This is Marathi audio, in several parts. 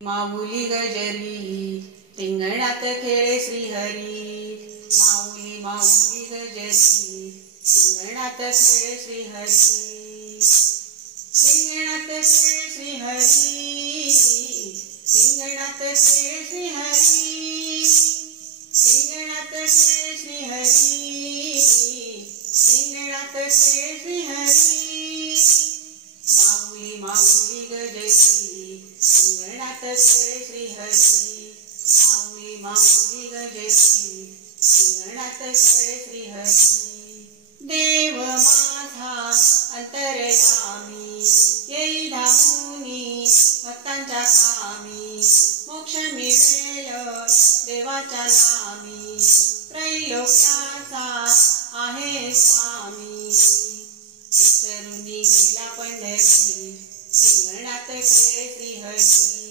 माऊली गजरी रिंगणात खेळे श्रीहरी। माऊली माऊली गजरी रिंगणात खेळे श्रीहरी। रिंगणात खेळे श्रीहरी, रिंगणात खेळे श्रीहरी, रिंगणात खेळे श्रीहरी, रिंगणात खेळे श्रीहरी। माऊली माऊली गजरी रिंगणात खेळे श्रीहरी। माऊली माऊली गजरी रिंगणात खेळे श्रीहरी। देव माझा अंतर्यामी येई धावूनी भक्तांच्या कामी। मोक्ष मिळेल देवाच्या नामी, त्रैलोक्याचा आहे स्वामी। विसरून गेला पंढरी रिंगणात खेळे श्रीहरी।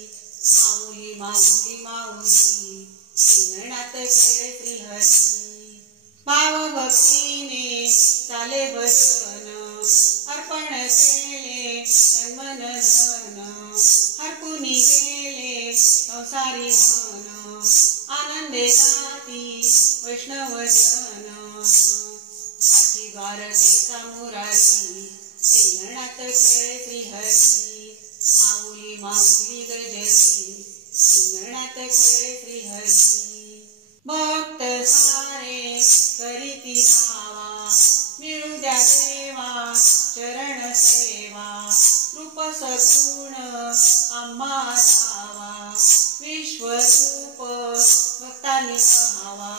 माऊली माऊली माऊली रिंगणात खेळे श्रीहरी। भाव भक्तीने चाले भजन अर्पण केले तन्मन धन। हरपुनी गेले संसारी मन, आनंदे गाती वैष्णवजन। हाती द्वारकेचा मुरारी रिंगणात खेळे श्रीहरी। माऊली माऊली गजरी रिंगणात खेळे श्रीहरी। भक्त सारे करीती धावा मिळू द्या देवा चरण सेवा। रूप सगुण आम्हा धावा, विश्वरूप भक्तांनी पाहावा।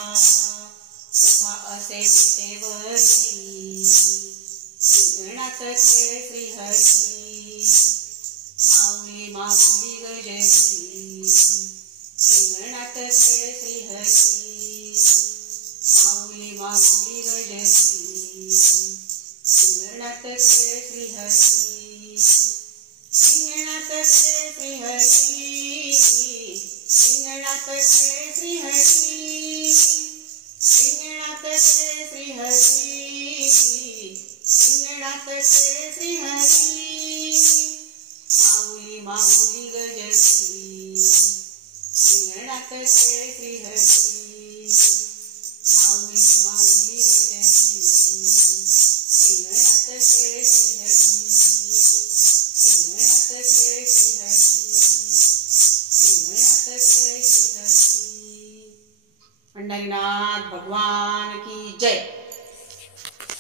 प्रभा असे विटेवरी रिंगणात खेळे श्रीहरी। माऊली माऊली गजरी रिंगणात खेळे श्रीहरी। माऊली माऊली गजरी रिंगणात खेळे श्रीहरी। रिंगणात खेळे श्रीहरी, रिंगणात खेळे श्रीहरी, रिंगणात खेळे श्रीहरी, रिंगणात खेळे श्रीहरी। माऊली माऊली गजरी रिंगणात खेळे श्रीहरी। माऊली माऊली गजरी रिंगणात खेळे श्रीहरी। रिंगणात खेळे श्रीहरी, रिंगणात खेळे श्रीहरी। पंढरीनाथ भगवान की जय।